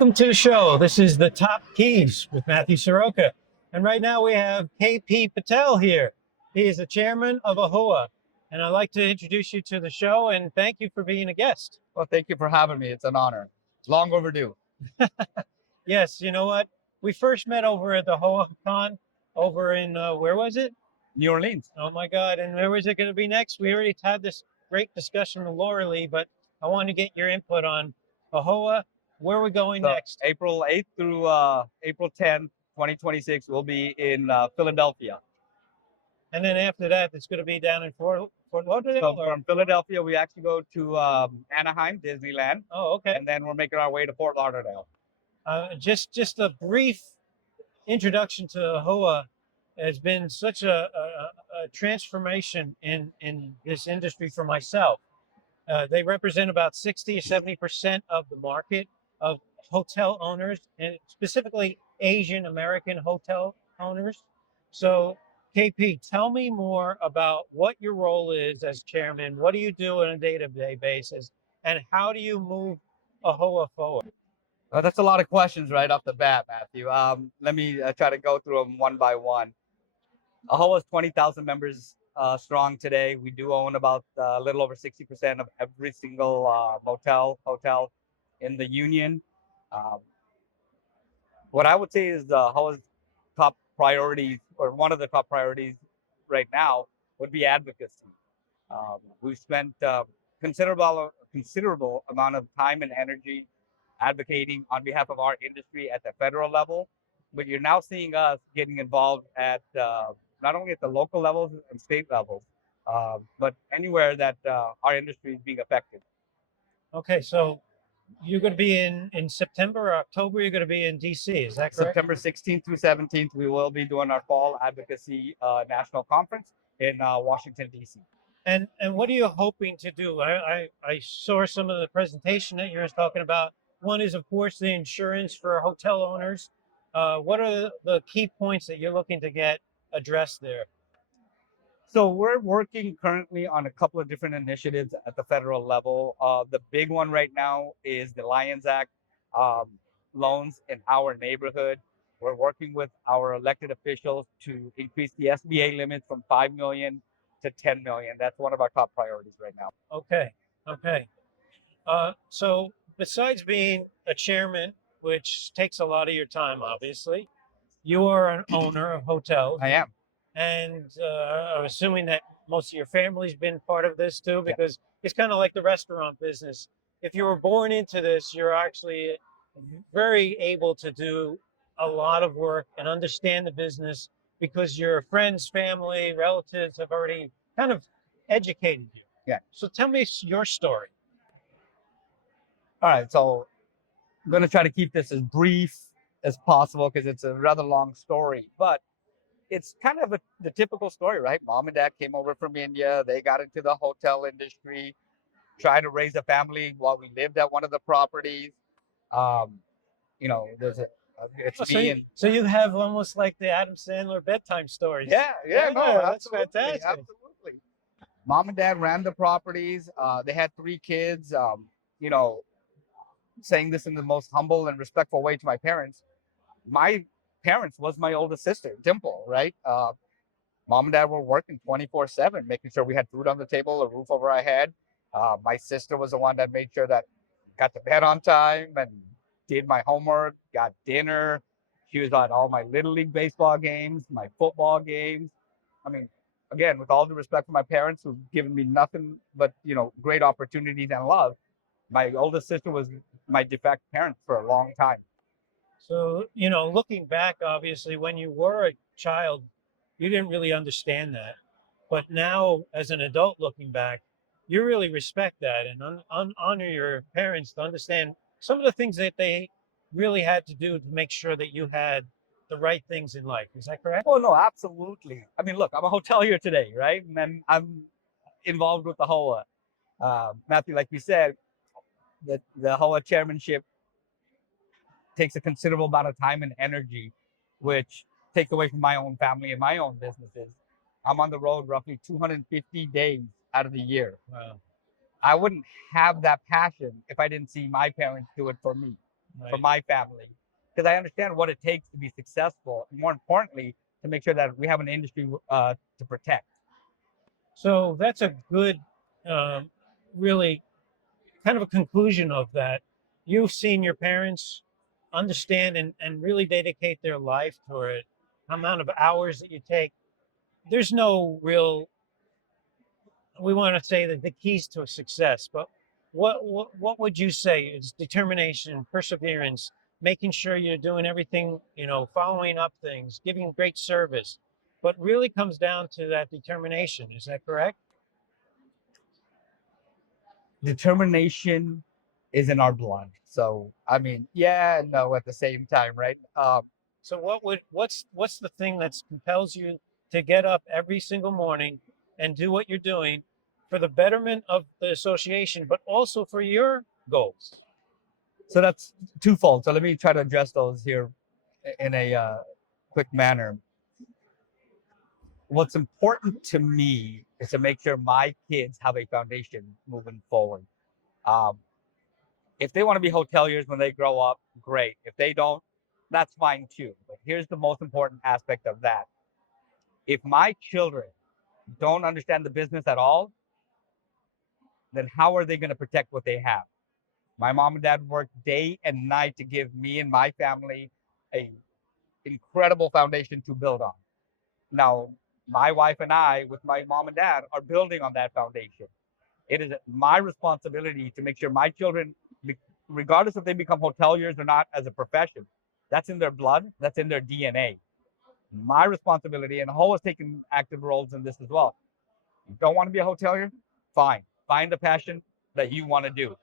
Welcome to the show. This is the Top Keys with Matthew Soroka. And right now we have KP Patel here. He is the chairman of AAHOA. And I'd like to introduce you to the show and thank you for being a guest. Well, thank you for having me. It's an honor. Long overdue. Yes, you know what? We first met over at the AAHOA Con over in, where was it? New Orleans. Oh my God. And where was it going to be next? We already had this great discussion with Laura Lee, but I want to get your input on AAHOA. Where are we going next? April 8th through April 10th, 2026, we'll be in Philadelphia. And then after that, it's going to be down in Fort Lauderdale? So from Philadelphia, we actually go to Anaheim, Disneyland. Oh, okay. And then we're making our way to Fort Lauderdale. Just a brief introduction to AAHOA has been such a transformation in this industry for myself. They represent about 60 or 70% of the market of hotel owners, and specifically Asian American hotel owners. So, KP, tell me more about what your role is as chairman. What do you do on a day-to-day basis, and how do you move AAHOA forward? That's a lot of questions right off the bat, Matthew. Let me try to go through them one by one. AAHOA is 20,000 members strong today. We do own about a little over 60% of every single hotel in the union. What I would say is AAHOA's top priorities, or one of the top priorities right now, would be advocacy. We've spent considerable amount of time and energy advocating on behalf of our industry at the federal level, but you're now seeing us getting involved at not only at the local levels and state levels, but anywhere that our industry is being affected. Okay, so you're going to be in September or October, you're going to be in DC, is that correct? September 16th through 17th, we will be doing our fall advocacy national conference in Washington, DC. And what are you hoping to do? I saw some of the presentation that you were talking about. One is, of course, the insurance for hotel owners. What are the key points that you're looking to get addressed there? So we're working currently on a couple of different initiatives at the federal level. The big one right now is the Lions Act loans in our neighborhood. We're working with our elected officials to increase the SBA limit from 5 million to 10 million. That's one of our top priorities right now. Okay. So besides being a chairman, which takes a lot of your time, obviously, you are an owner of hotels. I am. And I'm assuming that most of your family's been part of this too, because it's kind of like the restaurant business. If you were born into this, you're actually very able to do a lot of work and understand the business because your friends, family, relatives have already kind of educated you. Yeah. So tell me your story. All right. So I'm going to try to keep this as brief as possible because it's a rather long story, but it's kind of the typical story, right? Mom and dad came over from India. They got into the hotel industry, tried to raise a family while we lived at one of the properties. There's so you have almost like the Adam Sandler bedtime stories. Yeah, that's fantastic. Absolutely. Mom and dad ran the properties. They had 3 kids. Saying this in the most humble and respectful way to my parents. My parents was my oldest sister, Dimple, right? Mom and dad were working 24/7, making sure we had food on the table, a roof over our head. My sister was the one that made sure that got to bed on time and did my homework, got dinner. She was on all my Little League baseball games, my football games. I mean, again, with all due respect for my parents who've given me nothing but, great opportunities and love, my oldest sister was my de facto parent for a long time. So, looking back, obviously, when you were a child, you didn't really understand that. But now, as an adult looking back, you really respect that and honor your parents to understand some of the things that they really had to do to make sure that you had the right things in life. Is that correct? Oh, no, absolutely. I mean, look, I'm a hotelier today, right? And then I'm involved with the AAHOA. Matthew, like you said, the AAHOA chairmanship takes a considerable amount of time and energy, which takes away from my own family and my own businesses. I'm on the road roughly 250 days out of the year. Wow. I wouldn't have that passion if I didn't see my parents do it for me. for Right. my family because I understand what it takes to be successful. And more importantly, to make sure that we have an industry to protect. So that's a good, um, really kind of a conclusion of that. You've seen your parents understand and really dedicate their life to it. Amount of hours that you take. There's no real, we want to say that the keys to success, but what would you say is determination, perseverance, making sure you're doing everything, following up things, giving great service, but really comes down to that determination. Is that correct? Determination is in our blood. So I mean, yeah and no at the same time, right? So what's the thing that compels you to get up every single morning and do what you're doing for the betterment of the association, but also for your goals? So that's twofold. So let me try to address those here in a quick manner. What's important to me is to make sure my kids have a foundation moving forward. Um, if they want to be hoteliers when they grow up, great. If they don't, that's fine too. But here's the most important aspect of that. If my children don't understand the business at all, then how are they going to protect what they have? My mom and dad worked day and night to give me and my family a incredible foundation to build on. Now, my wife and I, with my mom and dad, are building on that foundation. It is my responsibility to make sure my children, regardless if they become hoteliers or not as a profession, that's in their blood, that's in their DNA. My responsibility, and AAHOA has taken active roles in this as well. You don't want to be a hotelier? Fine. Find the passion that you want to do.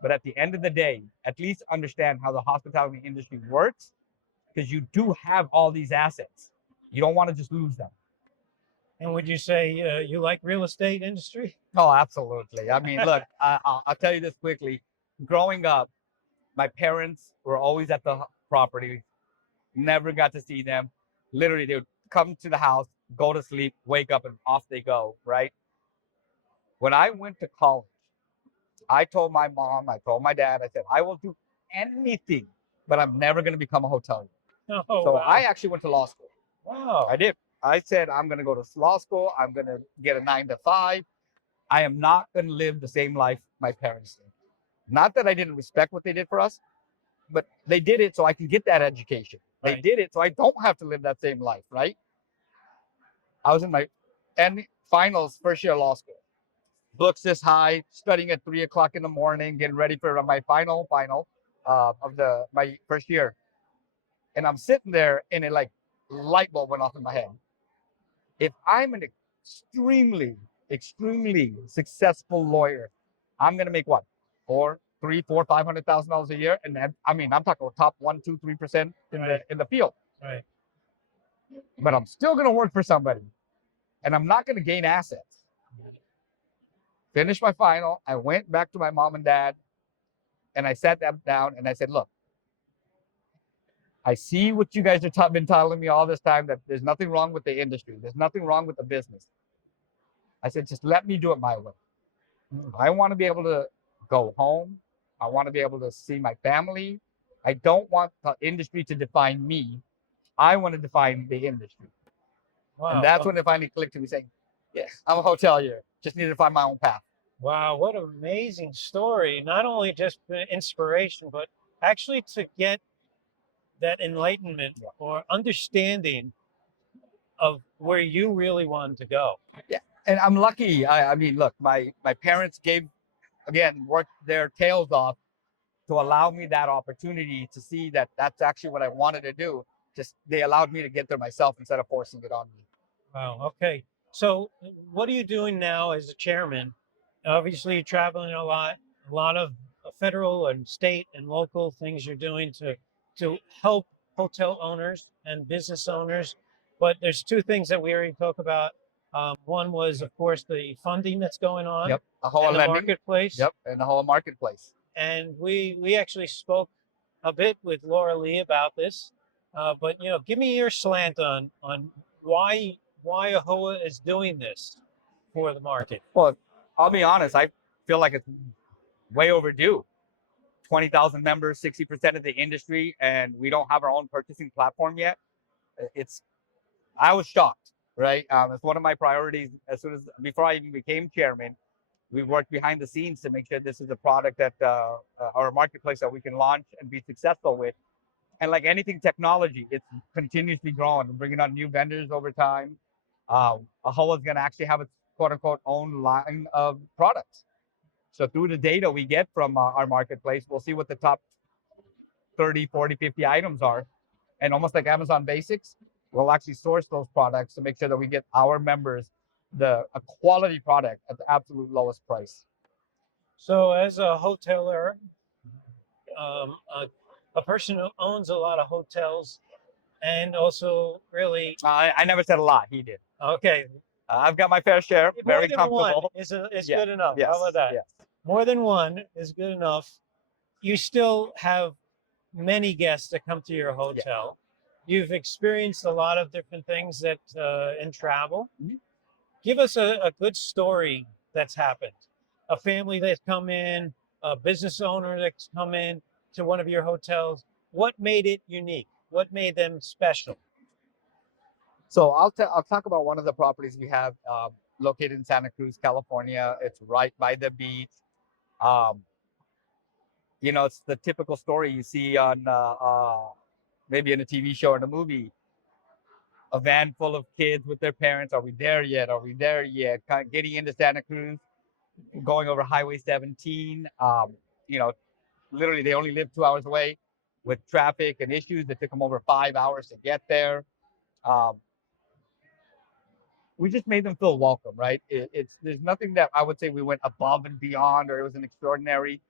But at the end of the day, at least understand how the hospitality industry works because you do have all these assets. You don't want to just lose them. And would you say you like real estate industry? Oh, absolutely. I mean, look, I'll tell you this quickly. Growing up, my parents were always at the property, never got to see them. Literally, they would come to the house, go to sleep, wake up, and off they go, right? When I went to college, I told my mom, I told my dad, I said, I will do anything, but I'm never going to become a hotelier. Oh So I wow, actually went to law school. I wow. did. I said, I'm going to go to law school. I'm going to get a 9 to 5. I am not going to live the same life my parents did. Not that I didn't respect what they did for us, but they did it so I can get that education. They Right. did it so I don't have to live that same life, right? I was in my finals, first year of law school. Books this high, studying at 3 o'clock in the morning, getting ready for my final of the my first year. And I'm sitting there and it like light bulb went off in my head. If I'm an extremely successful lawyer, I'm gonna make what? Four, three, four, $500,000 a year. And then, I mean, I'm talking top 1, 2, 3% Right. in the field. Right. But I'm still gonna work for somebody and I'm not gonna gain assets. Finished my final. I went back to my mom and dad and I sat them down and I said, look, I see what you guys have been telling me all this time that there's nothing wrong with the industry. There's nothing wrong with the business. I said, just let me do it my way. I want to be able to go home. I want to be able to see my family. I don't want the industry to define me. I want to define the industry. And Wow. that's when it finally clicked to me saying, yes, I'm a hotelier. Just need to find my own path. Wow. What an amazing story. Not only just inspiration, but actually to get that enlightenment Yeah. or understanding of where you really wanted to go. Yeah. And I'm lucky. I mean, look, my parents worked their tails off to allow me that opportunity to see that that's actually what I wanted to do. Just they allowed me to get there myself instead of forcing it on me. Wow. Okay. So, what are you doing now as a chairman? Obviously, you're traveling a lot of federal and state and local things you're doing to help hotel owners and business owners. But there's two things that we already talked about. One was, of course, the funding that's going on Yep. The whole and the lending. marketplace. Yep. And the whole marketplace. And we actually spoke a bit with Laura Lee about this. But give me your slant on why AAHOA is doing this for the market. Well, I'll be honest, I feel like it's way overdue. 20,000 members, 60% of the industry, and we don't have our own purchasing platform yet. I was shocked, right? It's one of my priorities. Before I even became chairman, we worked behind the scenes to make sure this is a product that or a marketplace that we can launch and be successful with. And like anything technology, it's continuously growing and bringing on new vendors over time. AAHOA is going to actually have its quote unquote own line of products. So through the data we get from our marketplace, we'll see what the top 30, 40, 50 items are. And almost like Amazon Basics, we'll actually source those products to make sure that we get our members a quality product at the absolute lowest price. So, as a hoteler, a person who owns a lot of hotels, and also really, I never said a lot. He did. Okay. I've got my fair share. More Very than comfortable. one is good enough. Yes, How about that? yes. More than one is good enough. You still have many guests that come to your hotel. You've experienced a lot of different things that in travel. Mhm. Give us a good story that's happened. A family that's come in, a business owner that's come in to one of your hotels. What made it unique? What made them special? So I'll talk about one of the properties we have located in Santa Cruz, California. It's right by the beach. It's the typical story you see on maybe in a TV show or in a movie. A van full of kids with their parents. Are we there yet? Are we there yet? Kind of getting into Santa Cruz, going over Highway 17. Literally they only live 2 hours away. With traffic and issues, it took them over 5 hours to get there. We just made them feel welcome, right? There's nothing that I would say we went above and beyond or it was an extraordinary,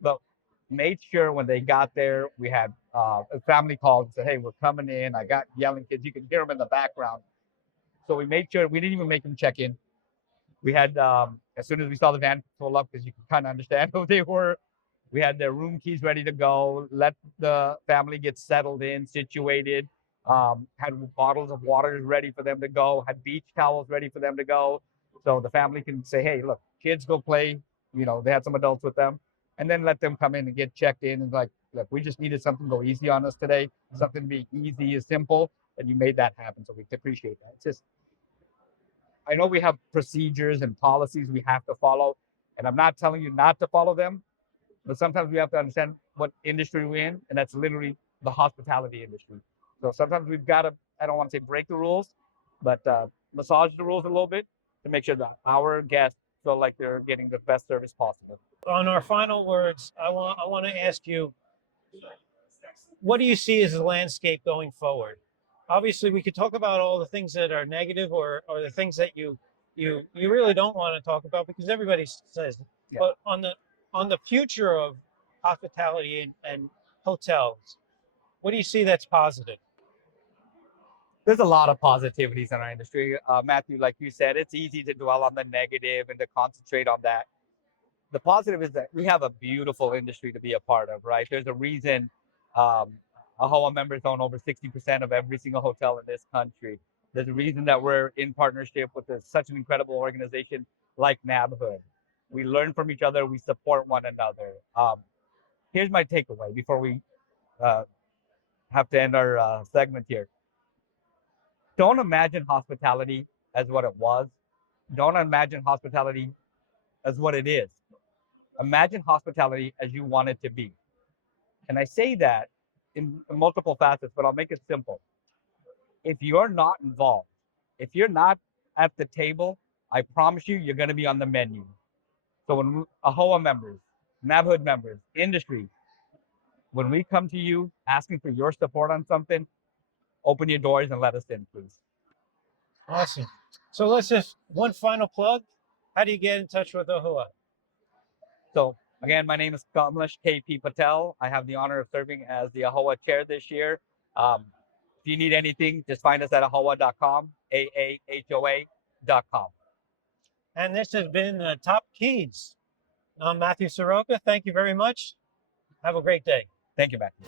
but made sure when they got there, we had a family called and said, hey, we're coming in. I got yelling kids. You can hear them in the background. So we made sure we didn't even make them check in. We had, as soon as we saw the van pull up, because you can kind of understand who they were, we had their room keys ready to go, let the family get settled in, situated, had bottles of water ready for them to go, had beach towels ready for them to go. So the family can say, hey, look, kids go play. They had some adults with them. And then let them come in and get checked in. And like, look, we just needed something to go easy on us today, something to be easy and simple. And you made that happen. So we appreciate that. It's just, I know we have procedures and policies we have to follow. And I'm not telling you not to follow them. But sometimes we have to understand what industry we're in, and that's literally the hospitality industry. So sometimes we've got to, I don't want to say break the rules, but massage the rules a little bit to make sure that our guests feel like they're getting the best service possible. On our final words, I want to ask you, what do you see as the landscape going forward? Obviously, we could talk about all the things that are negative or the things that you really don't want to talk about because everybody says. Yeah. But on the future of hospitality and hotels, what do you see that's positive? There's a lot of positivities in our industry. Matthew, like you said, it's easy to dwell on the negative and to concentrate on that. The positive is that we have a beautiful industry to be a part of, right? There's a reason AAHOA members own over 60% of every single hotel in this country. There's a reason that we're in partnership with such an incredible organization like NABHOOD. We learn from each other. We support one another. Here's my takeaway before we have to end our segment here. Don't imagine hospitality as what it was. Don't imagine hospitality as what it is. Imagine hospitality as you want it to be. And I say that in multiple facets, but I'll make it simple. If you're not involved, if you're not at the table, I promise you're going to be on the menu. So when AAHOA members, NABHOOD members, industry, when we come to you asking for your support on something, open your doors and let us in, please. Awesome. So let's just, one final plug. How do you get in touch with AAHOA? So again, my name is Kamlesh K.P. Patel. I have the honor of serving as the AAHOA chair this year. If you need anything, just find us at AAHOA.com, AAHOA.com. And this has been Top Keys. I'm Matthew Soroka. Thank you very much. Have a great day. Thank you, Matthew.